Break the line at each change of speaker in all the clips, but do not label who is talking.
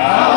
Ah!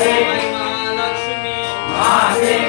Mate, Mate,